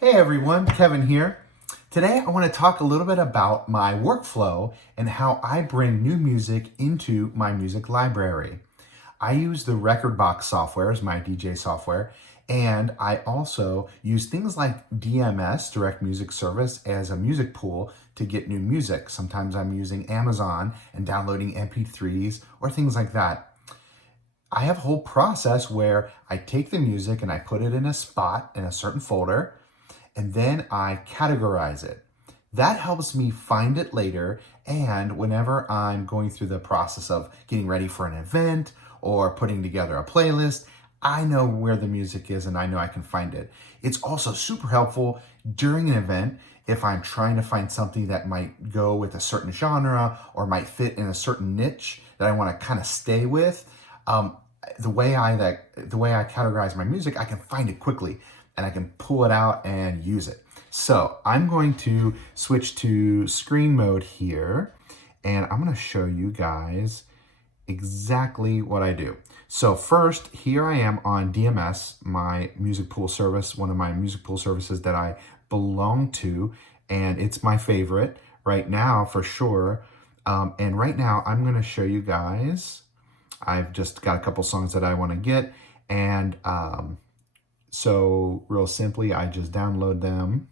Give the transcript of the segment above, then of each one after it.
Hey everyone, Kevin here. Today I want to talk a little bit about my workflow and how I bring new music into my music library. I use the Rekordbox software as my DJ software, and I also use things like DMS, Direct Music Service, as a music pool to get new music. Sometimes I'm using Amazon and downloading MP3s or things like that. I have a whole process where I take the music and I put it in a spot in a certain folder, and then I categorize it. That helps me find it later, and whenever I'm going through the process of getting ready for an event or putting together a playlist, I know where the music is and I know I can find it. It's also super helpful during an event if I'm trying to find something that might go with a certain genre or might fit in a certain niche that I want to kind of stay with. The way I categorize my music, I can find it quickly and I can pull it out and use it. So I'm going to switch to screen mode here, and I'm going to show you guys exactly what I do. So first, here I am on DMS, my music pool service, one of my music pool services that I belong to, and it's my favorite right now for sure. And right now I'm going to show you guys, I've just got a couple songs that I want to get, and so real simply, I just download them.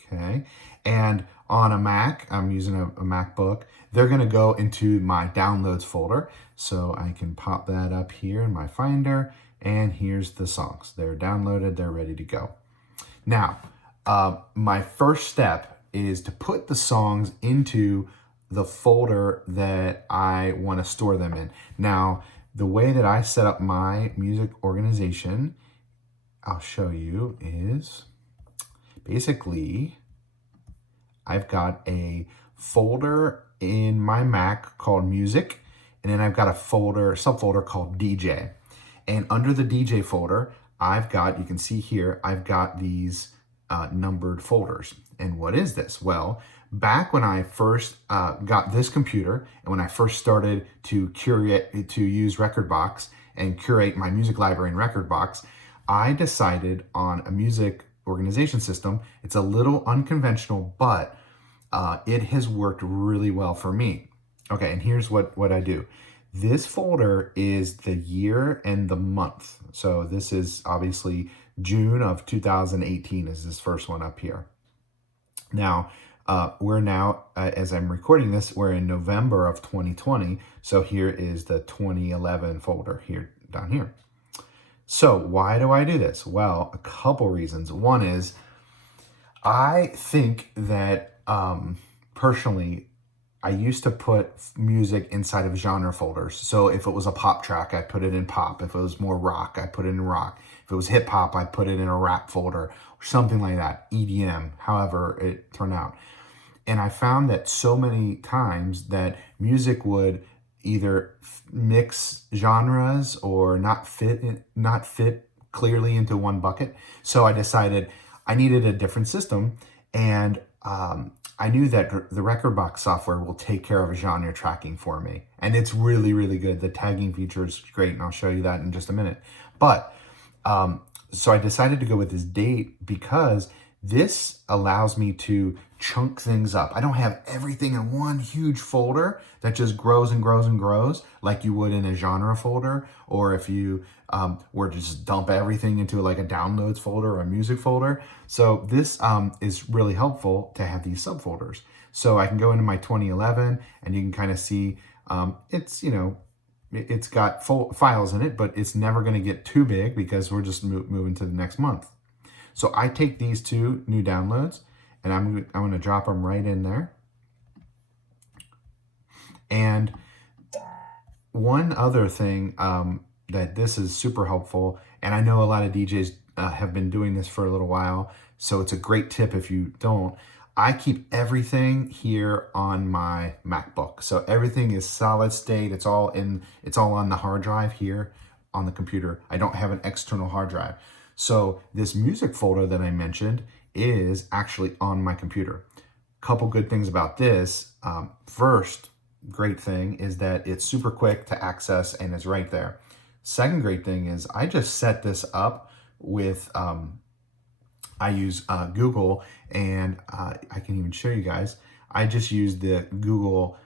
Okay, and on a Mac, I'm using a MacBook, they're gonna go into my downloads folder. So I can pop that up here in my Finder, and here's the songs. They're downloaded, they're ready to go. Now, my first step is to put the songs into the folder that I wanna store them in. Now, the way that I set up my music organization, I'll show you, is basically I've got a folder in my Mac called Music, and then I've got a subfolder called DJ. And under the DJ folder, I've got, you can see here, I've got these numbered folders. And what is this? Well, back when I first got this computer and when I first started to use Rekordbox and curate my music library in Rekordbox, I decided on a music organization system. It's a little unconventional, but it has worked really well for me. Okay, and here's what I do. This folder is the year and the month. So this is obviously June of 2018 is this first one up here. Now, we're now, as I'm recording this, we're in November of 2020. So here is the 2011 folder here, down here. So why do I do this? Well, a couple reasons. One is I think that personally, I used to put music inside of genre folders. So if it was a pop track, I put it in pop. If it was more rock, I put it in rock. If it was hip hop, I put it in a rap folder or something like that, EDM, however it turned out. And I found that so many times that music would either mix genres or not fit clearly into one bucket. So I decided I needed a different system, and I knew that the Rekordbox software will take care of genre tracking for me. And it's really, really good. The tagging feature is great, and I'll show you that in just a minute. But so I decided to go with this date because this allows me to chunk things up. I don't have everything in one huge folder that just grows and grows and grows like you would in a genre folder, or if you were to just dump everything into like a downloads folder or a music folder. So this is really helpful to have these subfolders. So I can go into my 2011 and you can kind of see it's got full files in it, but it's never going to get too big because we're just moving to the next month. So I take these two new downloads and I'm going to drop them right in there. And one other thing that this is super helpful, and I know a lot of DJs have been doing this for a little while, so it's a great tip if you don't. I keep everything here on my MacBook. So everything is solid state. It's all on the hard drive here on the computer. I don't have an external hard drive. So this music folder that I mentioned is actually on my computer. Couple good things about this. First great thing is that it's super quick to access and it's right there. Second great thing is I just set this up with I use Google, and I can even show you guys. I just use the Google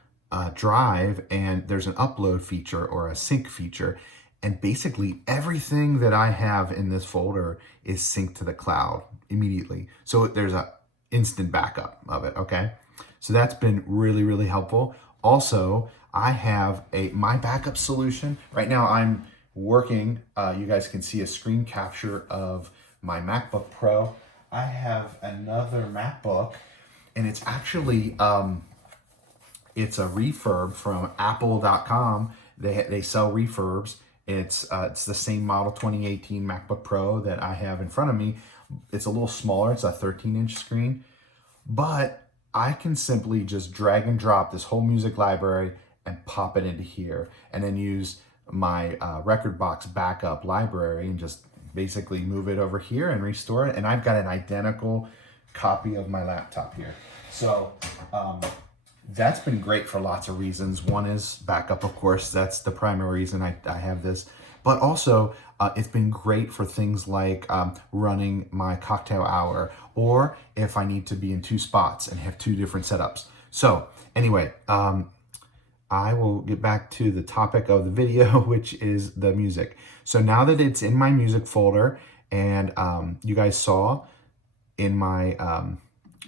Drive, and there's an upload feature or a sync feature. And basically everything that I have in this folder is synced to the cloud immediately. So there's a instant backup of it, okay? So that's been really, really helpful. Also, I have my backup solution. Right now I'm working, you guys can see a screen capture of my MacBook Pro. I have another MacBook, and it's actually, it's a refurb from apple.com. They sell refurbs. It's the same model 2018 MacBook Pro that I have in front of me. It's a little smaller. It's a 13-inch screen, but I can simply just drag and drop this whole music library and pop it into here, and then use my Rekordbox backup library and just basically move it over here and restore it. And I've got an identical copy of my laptop here. So that's been great for lots of reasons. One is backup, of course. That's the primary reason I have this. But also, it's been great for things like running my cocktail hour, or if I need to be in 2 spots and have 2 different setups. So anyway, I will get back to the topic of the video, which is the music. So now that it's in my music folder, and you guys saw in my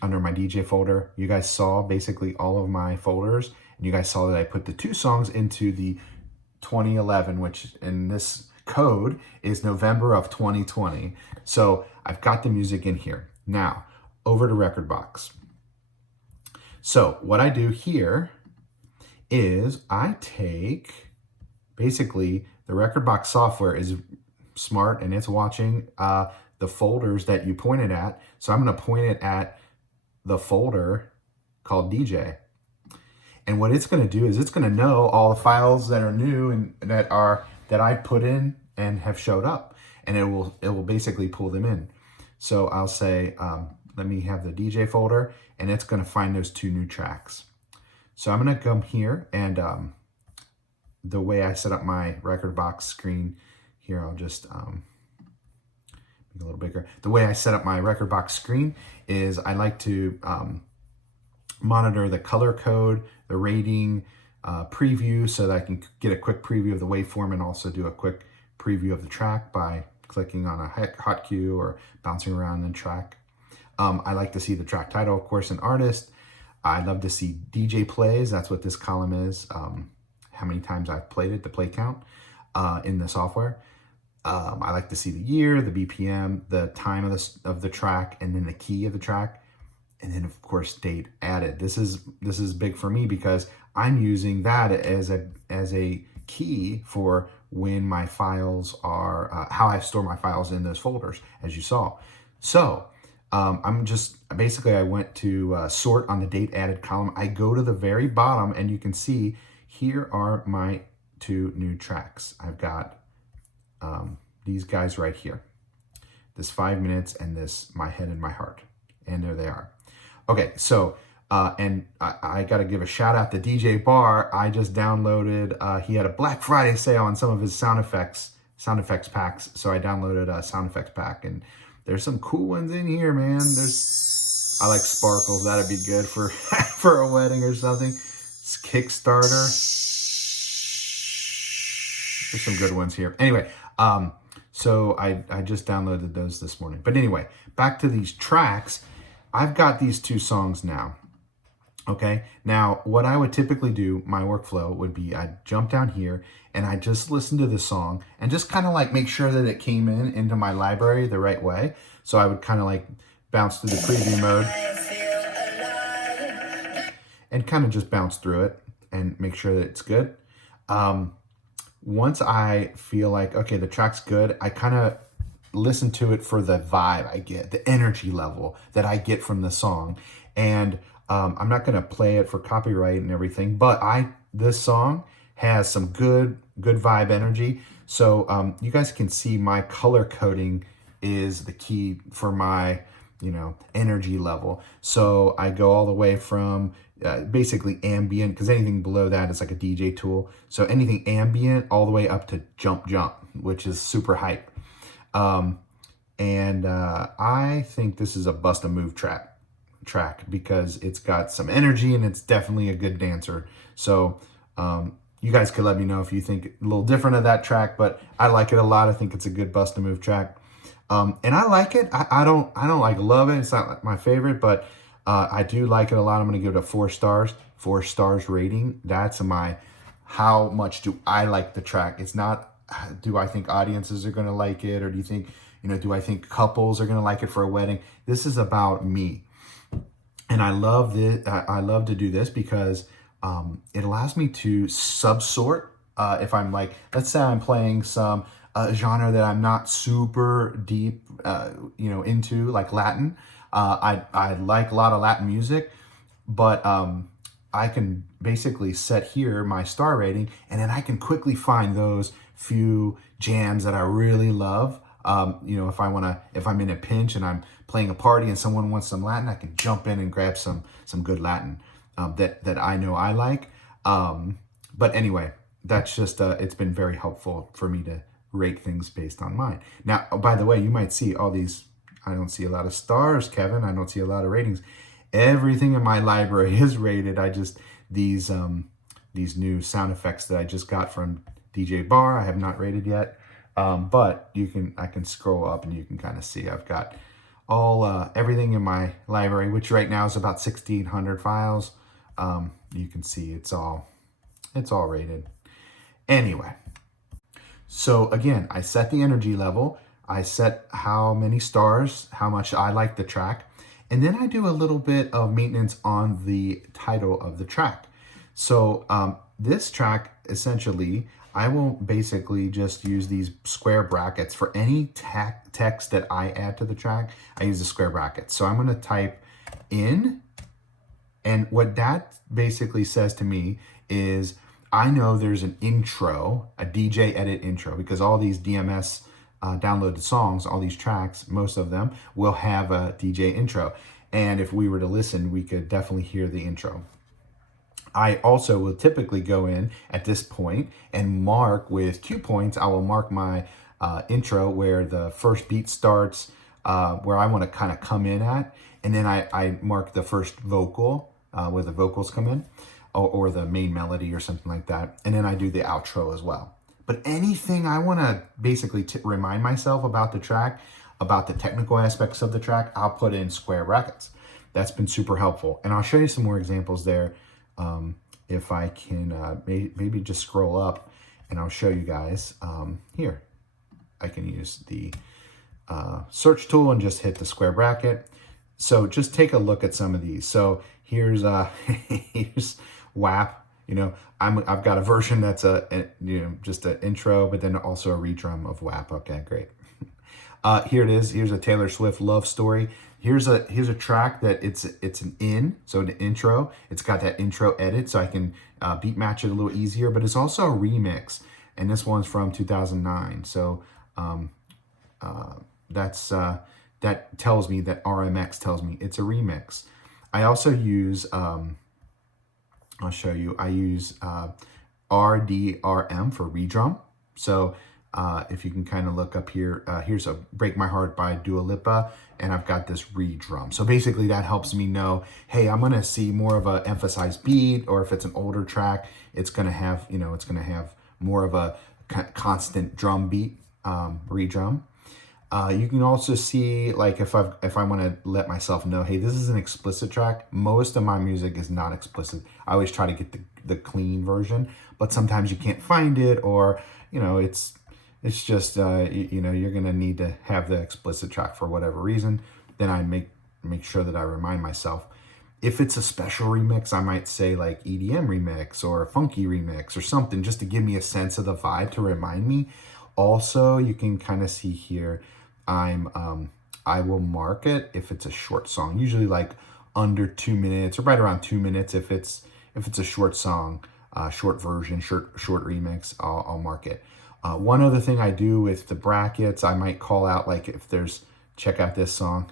under my DJ folder, you guys saw basically all of my folders, and you guys saw that I put the 2 songs into the 2011, which in this code is November of 2020. So I've got the music in here. Now, over to Rekordbox. So what I do here is I take, basically the Rekordbox software is smart, and it's watching the folders that you pointed at. So I'm going to point it at the folder called DJ. And what it's going to do is it's going to know all the files that are new and that I put in and have showed up, and it will basically pull them in. So I'll say, let me have the DJ folder, and it's going to find those 2 new tracks. So I'm going to come here, and the way I set up my Rekordbox screen here, I'll just make it a little bigger. The way I set up my Rekordbox screen is I like to monitor the color code, the rating, preview, so that I can get a quick preview of the waveform, and also do a quick preview of the track by clicking on a hotkey or bouncing around the track. I like to see the track title, of course, and artist. I love to see DJ plays. That's what this column is. How many times I've played it, the play count in the software. I like to see the year, the BPM, the time of the track, and then the key of the track, and then of course date added. This is big for me because I'm using that as a key for when my files are how I store my files in those folders, as you saw. So I'm just basically, I went to sort on the date added column. I go to the very bottom, and you can see here are my 2 new tracks. I've got these guys right here, this 5 minutes and this My Head and My Heart, and there they are. Okay, so and I got to give a shout out to DJ Bar. I just downloaded, he had a Black Friday sale on some of his sound effects packs, so I downloaded a sound effects pack, and there's some cool ones in here, man. I like sparkles. That'd be good for for a wedding or something. It's Kickstarter. There's some good ones here. Anyway, so I just downloaded those this morning. But anyway, back to these tracks. I've got these 2 songs now. Okay, now what I would typically do, my workflow would be I'd jump down here and I just listen to the song and just kind of like make sure that it came into my library the right way. So I would kind of like bounce through the preview mode and kind of just bounce through it and make sure that it's good. Once I feel like, okay, the track's good, I kind of listen to it for the vibe I get, the energy level that I get from the song. And I'm not going to play it for copyright and everything, but this song has some good vibe energy. So you guys can see my color coding is the key for my, energy level. So I go all the way from basically ambient, because anything below that is like a DJ tool. So anything ambient all the way up to jump, which is super hype. And I think this is a bust a move track because it's got some energy and it's definitely a good dancer. So you guys could let me know if you think a little different of that track, but I like it a lot. I think it's a good bust a move track. And I like it. I don't like love it. It's not like my favorite, but I do like it a lot. I'm going to give it a 4 stars. 4 stars rating. That's my how much do I like the track. It's not do I think audiences are going to like it, or do you think, do I think couples are going to like it for a wedding? This is about me. And I love this. I love to do this because it allows me to subsort. If I'm like, let's say I'm playing some genre that I'm not super deep, into, like Latin. I like a lot of Latin music, but I can basically set here my star rating, and then I can quickly find those few jams that I really love. If I'm in a pinch and I'm playing a party and someone wants some Latin, I can jump in and grab some good Latin that I know I like. But anyway, that's just it's been very helpful for me to rate things based on mine. Now, by the way, you might see all these. I don't see a lot of stars, Kevin. I don't see a lot of ratings. Everything in my library is rated. I just these new sound effects that I just got from DJ Bar, I have not rated yet. But I can scroll up and you can kind of see I've got all everything in my library, which right now is about 1,600 files. You can see it's all rated. Anyway, so again, I set the energy level. I set how many stars, how much I like the track. And then I do a little bit of maintenance on the title of the track. So this track, essentially, I will basically just use these square brackets for any text that I add to the track. I use the square brackets. So I'm going to type in, and what that basically says to me is I know there's an intro, a DJ edit intro, because all these DMS downloaded songs, all these tracks, most of them will have a DJ intro. And if we were to listen, we could definitely hear the intro. I also will typically go in at this point and mark with 2 points. I will mark my intro where the first beat starts, where I want to kind of come in at. And then I mark the first vocal where the vocals come in, or the main melody or something like that. And then I do the outro as well. But anything I want to basically remind myself about the track, about the technical aspects of the track, I'll put in square brackets. That's been super helpful. And I'll show you some more examples there. If I can maybe just scroll up and I'll show you guys here. I can use the search tool and just hit the square bracket. So just take a look at some of these. So here's here's WAP. I've got a version that's just an intro, but then also a redrum of WAP. Okay, great. Here it is. Here's a Taylor Swift love story. Here's a track that it's an so the intro. It's got that intro edit, so I can beat match it a little easier. But it's also a remix, and this one's from 2009. So that tells me that RMX tells me it's a remix. I also use I'll show you. I use RDRM for redrum. So if you can kind of look up here, here's a Break My Heart by Dua Lipa, and I've got this redrum. So basically that helps me know, hey, I'm going to see more of a emphasized beat, or if it's an older track, it's going to have, it's going to have more of a constant drum beat, redrum. You can also see, like, if I want to let myself know, hey, this is an explicit track. Most of my music is not explicit. I always try to get the clean version, but sometimes you can't find it, or it's just you're gonna need to have the explicit track for whatever reason. Then I make sure that I remind myself. If it's a special remix, I might say like EDM remix or a funky remix or something, just to give me a sense of the vibe, to remind me. Also, you can kind of see here, I will mark it if it's a short song, usually like under 2 minutes or right around 2 minutes. If it's a short song, short version, short remix, I'll mark it. One other thing I do with the brackets, I might call out, like, if there's, check out this song.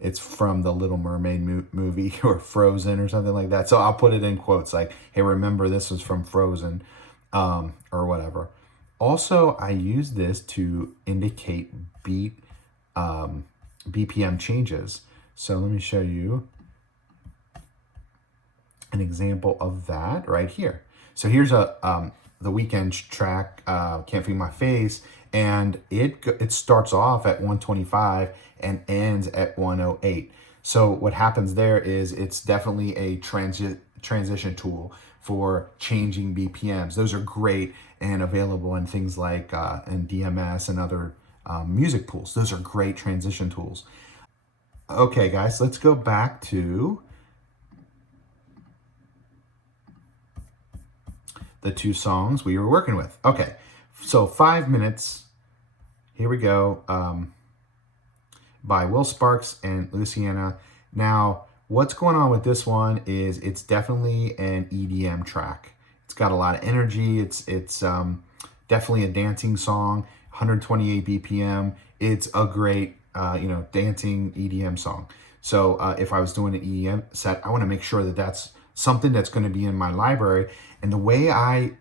It's from the Little Mermaid movie or Frozen or something like that. So I'll put it in quotes like, hey, remember this was from Frozen, or whatever. Also, I use this to indicate beat BPM changes. So let me show you an example of that right here. So here's a the Weeknd track, Can't Feel My Face, and it starts off at 125 and ends at 108. So what happens there is it's definitely a transition tool for changing BPMs. Those are great and available in things like in DMS and other music pools. Those are great transition tools. Okay, guys, let's go back to the two songs we were working with. Okay, so 5 minutes. Here we go. By Will Sparks and Luciana. Now, what's going on with this one is it's definitely an EDM track. It's got a lot of energy. It's definitely a dancing song. 128 BPM. It's a great dancing EDM song. So if I was doing an EDM set, I want to make sure that that's something that's going to be in my library. And the way I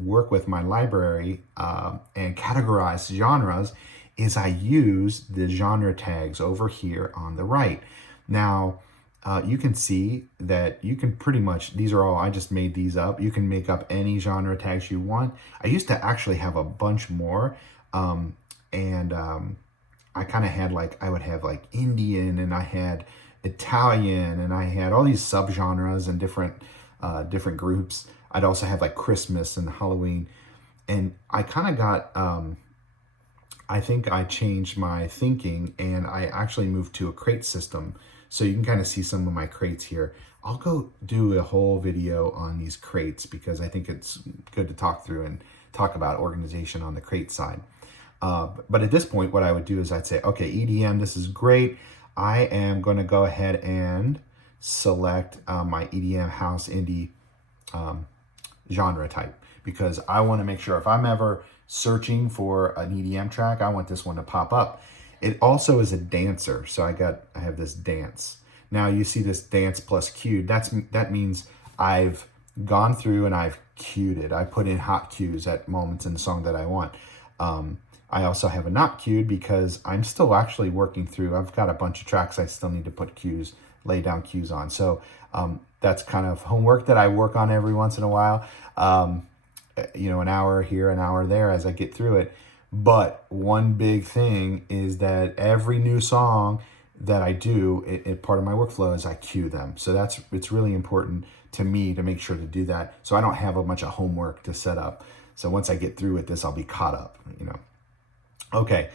work with my library and categorize genres is I use the genre tags over here on the right. Now, you can see that you can pretty much, these are all, I just made these up. You can make up any genre tags you want. I used to actually have a bunch more. I kind of had I would have Indian, and I had Italian, and I had all these subgenres and different groups. I'd also have Christmas and Halloween. And I kind of got, I think I changed my thinking, and I actually moved to a crate system. So you can kind of see some of my crates here. I'll go do a whole video on these crates because I think it's good to talk through and talk about organization on the crate side. But at this point, what I would do is I'd say, okay, EDM, this is great. I am going to go ahead and select my EDM house indie genre type, because I want to make sure if I'm ever searching for an EDM track, I want this one to pop up. It also is a dancer, so I have this dance. Now you see this dance plus cued. That means I've gone through and I've cued it. I put in hot cues at moments in the song that I want. I also have a not cued because I'm still actually working through. I've got a bunch of tracks I still need to put cues, lay down cues on. So that's kind of homework that I work on every once in a while. An hour here, an hour there as I get through it. But one big thing is that every new song that I do, part of my workflow is I cue them. So it's really important to me to make sure to do that, so I don't have a bunch of homework to set up. So once I get through with this, I'll be caught up. Okay.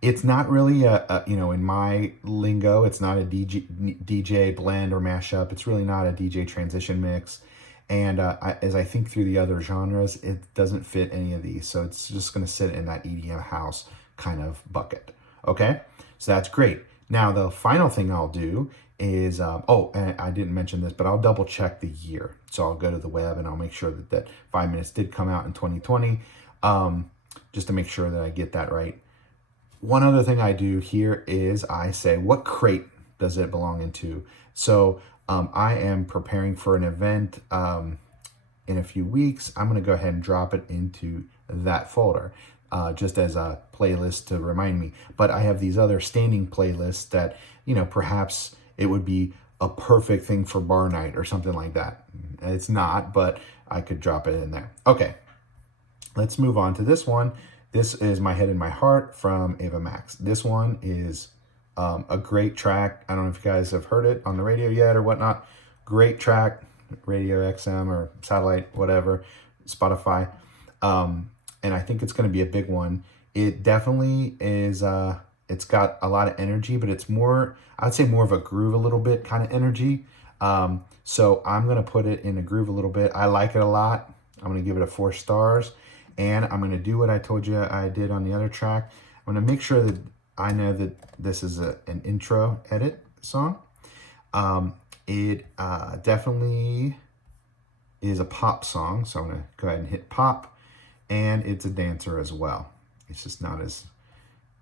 It's not really in my lingo, it's not a DJ blend or mashup. It's really not a DJ transition mix. And as I think through the other genres, it doesn't fit any of these. So it's just going to sit in that EDM house kind of bucket. Okay, so that's great. Now, the final thing I'll do is, and I didn't mention this, but I'll double check the year. So I'll go to the web and I'll make sure that 5 minutes did come out in 2020, just to make sure that I get that right. One other thing I do here is I say, what crate does it belong into? So I am preparing for an event in a few weeks. I'm going to go ahead and drop it into that folder just as a playlist to remind me. But I have these other standing playlists that, perhaps it would be a perfect thing for bar night or something like that. It's not, but I could drop it in there. Okay, let's move on to this one. This is My Head and My Heart from Ava Max. This one is a great track. I don't know if you guys have heard it on the radio yet or whatnot. Great track, radio XM or satellite, whatever, Spotify. And I think it's going to be a big one. It definitely is, it's got a lot of energy, but it's more, I'd say more of a groove a little bit kind of energy. So I'm going to put it in a groove a little bit. I like it a lot. I'm going to give it a 4 stars. And I'm going to do what I told you I did on the other track. I'm going to make sure that I know that this is an intro edit song. It definitely is a pop song. So I'm going to go ahead and hit pop. And it's a dancer as well. It's just not as,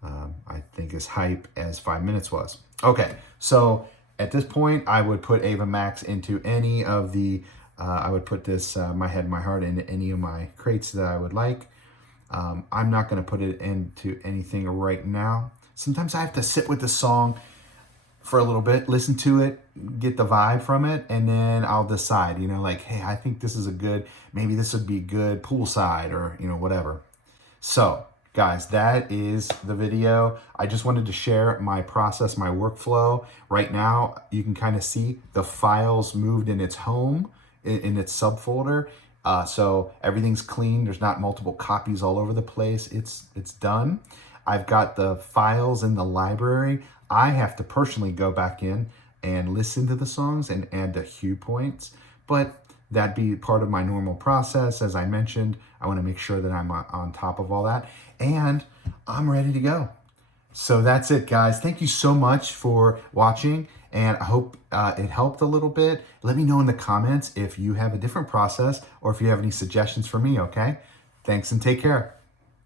I think, as hype as 5 minutes was. Okay, so at this point, I would put Ava Max into any of the, I would put this My Head, My Heart into any of my crates that I would like. I'm not going to put it into anything right now. sometimes I have to sit with the song for a little bit, listen to it, get the vibe from it, and then I'll decide, like, hey, I think this is maybe this would be good poolside or, whatever. So, guys, that is the video. I just wanted to share my process, my workflow. Right now, you can kind of see the files moved in its home, in its subfolder. So everything's clean. There's not multiple copies all over the place. It's done. I've got the files in the library. I have to personally go back in and listen to the songs and add the cue points, but that'd be part of my normal process. As I mentioned, I want to make sure that I'm on top of all that, and I'm ready to go. So that's it, guys. Thank you so much for watching, and I hope it helped a little bit. Let me know in the comments if you have a different process or if you have any suggestions for me, okay? Thanks and take care.